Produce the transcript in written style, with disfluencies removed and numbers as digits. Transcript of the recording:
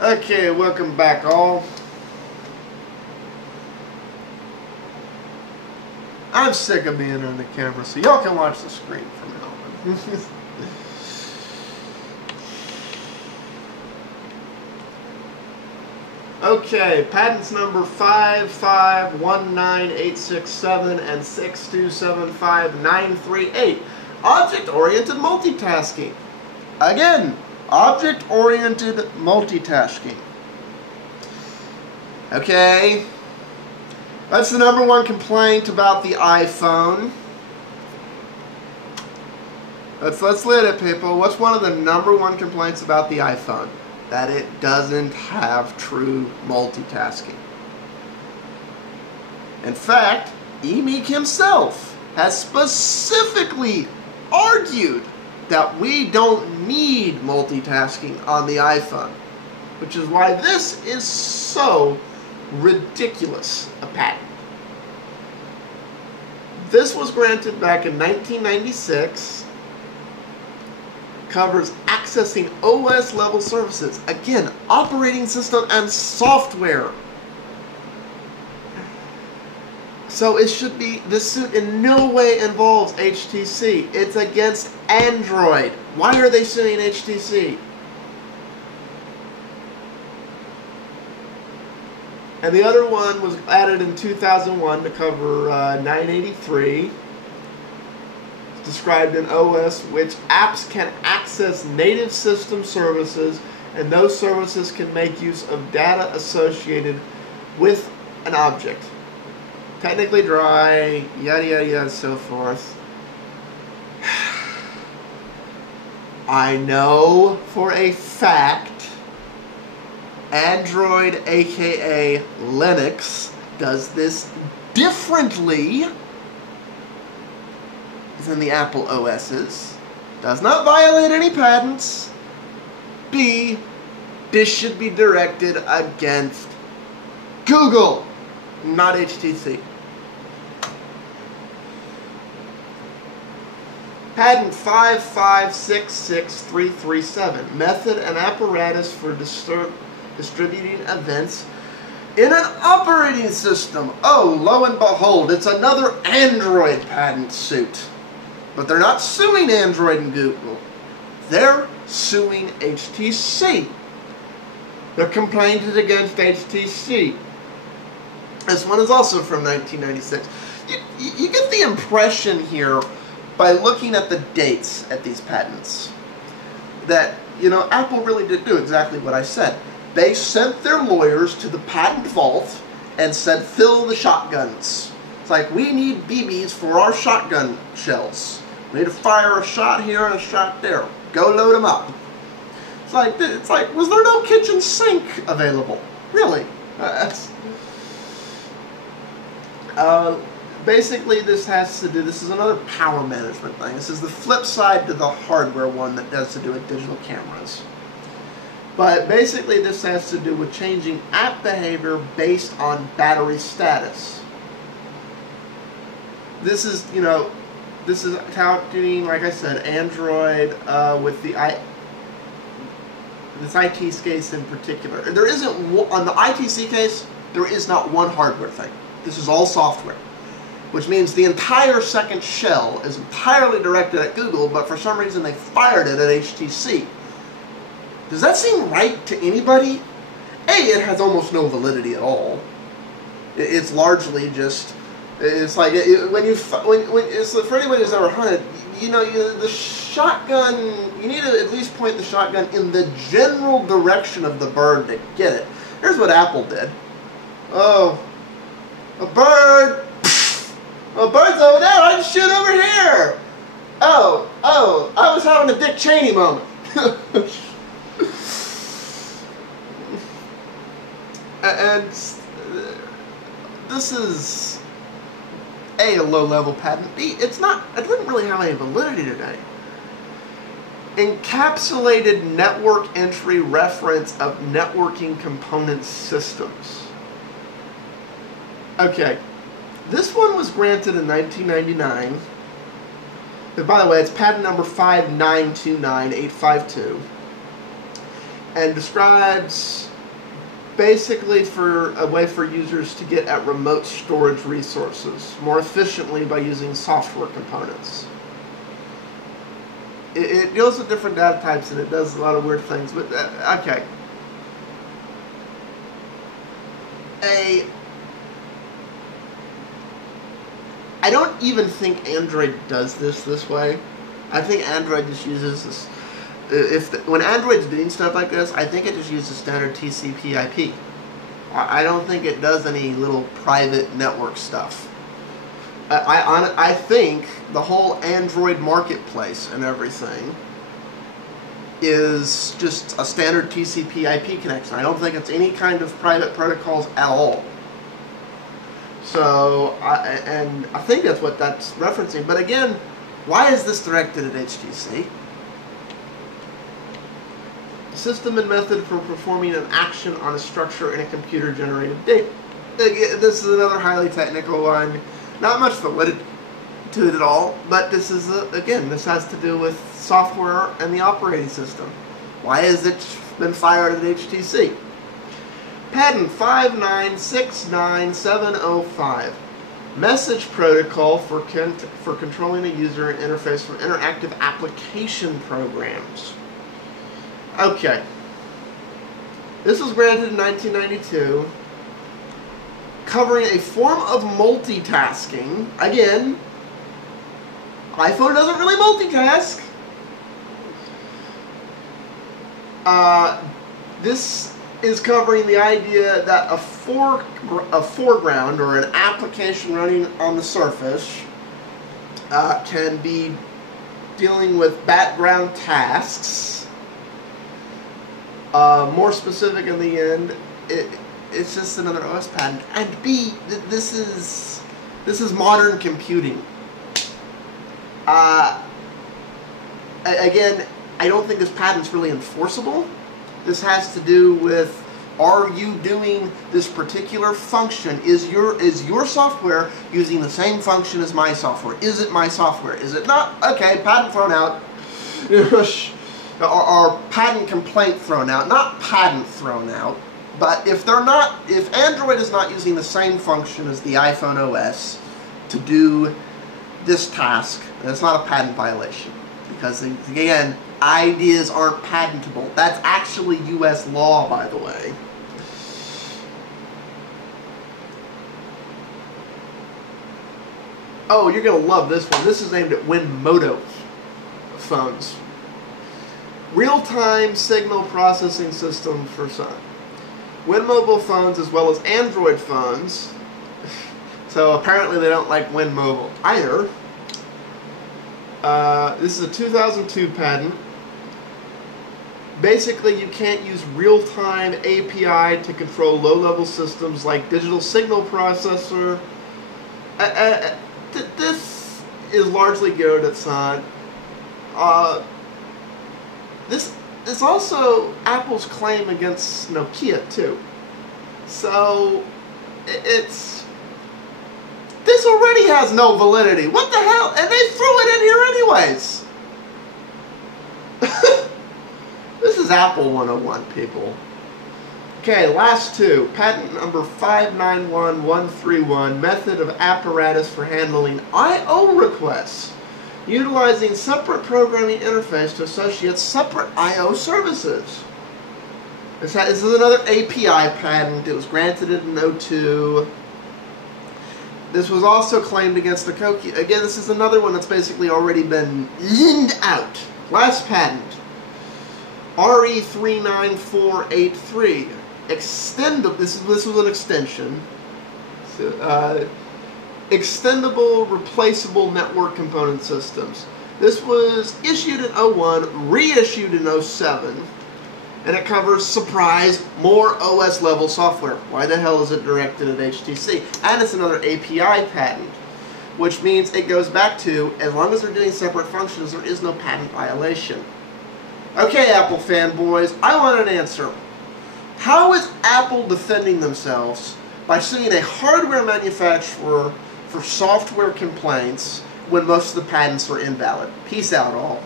Okay, welcome back all. I'm sick of being on the camera, so y'all can watch the screen from now on. Okay, patents number 5519867 and 6275938. Object-oriented multitasking. Again, object-oriented multitasking. Okay, that's the number one complaint about the iPhone. Let's lit it, people. What's one of the number one complaints about the iPhone? That it doesn't have true multitasking. In fact, Emeek himself has specifically argued that we don't need multitasking on the iPhone, which is why this is so ridiculous a patent. This was granted back in 1996. Covers accessing OS level services. Again, operating system and software. So it should be, this suit in no way involves HTC. It's against Android. Why are they suing HTC? And the other one was added in 2001 to cover 983. Described in OS, which apps can access native system services, and those services can make use of data associated with an object. Technically dry, yada yada yada, so forth. I know for a fact Android, aka Linux, does this differently than the Apple OSs, does not violate any patents. B, this should be directed against Google, not HTC. Patent 5566337, method and apparatus for distributing events in an operating system. Oh, lo and behold, it's another Android patent suit. But they're not suing Android and Google. They're suing HTC. Their complaint is against HTC. This one is also from 1996. You get the impression here, by looking at the dates at these patents, that, Apple really did do exactly what I said. They sent their lawyers to the patent vault and said, fill the shotguns. It's like, we need BBs for our shotgun shells. We need to fire a shot here and a shot there. Go load them up. It's like, was there no kitchen sink available? Really? Basically, this is another power management thing. This is the flip side to the hardware one that has to do with digital cameras. But basically, this has to do with changing app behavior based on battery status. This is, this is touting, like I said, Android with this IT case in particular. There isn't, on the ITC case, there is not one hardware thing. This is all software, which means the entire second shell is entirely directed at Google, but for some reason they fired it at HTC. Does that seem right to anybody? A, it has almost no validity at all. It's largely just, it's like, for anybody who's ever hunted, the shotgun, you need to at least point the shotgun in the general direction of the bird to get it. Here's what Apple did. Oh, a bird! A bird's over there, I just shoot over here! Oh, I was having a Dick Cheney moment. And this is A, low-level patent. B, it didn't really have any validity today. Encapsulated network entry reference of networking component systems. Okay, this one was granted in 1999. And by the way, it's patent number 5929852. And describes basically for a way for users to get at remote storage resources more efficiently by using software components. It deals with different data types and it does a lot of weird things, but okay. I don't even think Android does this way. I think Android just uses this. When Android's doing stuff like this, I think it just uses standard TCP/IP. I don't think it does any little private network stuff. I think the whole Android marketplace and everything is just a standard TCP/IP connection. I don't think it's any kind of private protocols at all. So, I think that's what that's referencing. But again, why is this directed at HTC? System and method for performing an action on a structure in a computer-generated data. This is another highly technical one. Not much validity to it at all, but this is, again, this has to do with software and the operating system. Why has it been fired at HTC? Patent 5969705. Message protocol for controlling a user interface from interactive application programs. Okay. This was granted in 1992, covering a form of multitasking. Again, iPhone doesn't really multitask. This is covering the idea that a foreground or an application running on the surface can be dealing with background tasks. More specific in the end, it's just another OS patent. And B, this is modern computing. Again, I don't think this patent's really enforceable. This has to do with, are you doing this particular function? Is your software using the same function as my software? Is it my software? Is it not? Okay, patent thrown out. Or patent complaint thrown out. Not patent thrown out. But if Android is not using the same function as the iPhone OS to do this task, then it's not a patent violation. Because, again, ideas aren't patentable. That's actually U.S. law, by the way. Oh, you're going to love this one. This is aimed at WinMoto phones. Real-time signal processing system for WinMobile phones as well as Android phones. So apparently they don't like WinMobile either. This is a 2002 patent. Basically, you can't use real-time API to control low-level systems like digital signal processor. This is largely geared at Sun. This is also Apple's claim against Nokia too. So this already has no validity. What the hell? And they threw it in here anyways. This is Apple 101, people. Okay, last two. Patent number 591131, method of apparatus for handling I/O requests, utilizing separate programming interface to associate separate I/O services. This is another API patent. It was granted in 2002. This was also claimed against the Nokia. Again, this is another one that's basically already been leaned out. Last patent. RE39483. This was an extension. Extendable replaceable network component systems. This was issued in 2001, reissued in 2007, and it covers, surprise, more OS level software. Why the hell is it directed at HTC? And it's another API patent, which means it goes back to, as long as they're doing separate functions, there is no patent violation. Okay, Apple fanboys, I want an answer. How is Apple defending themselves by suing a hardware manufacturer for software complaints when most of the patents are invalid? Peace out, all.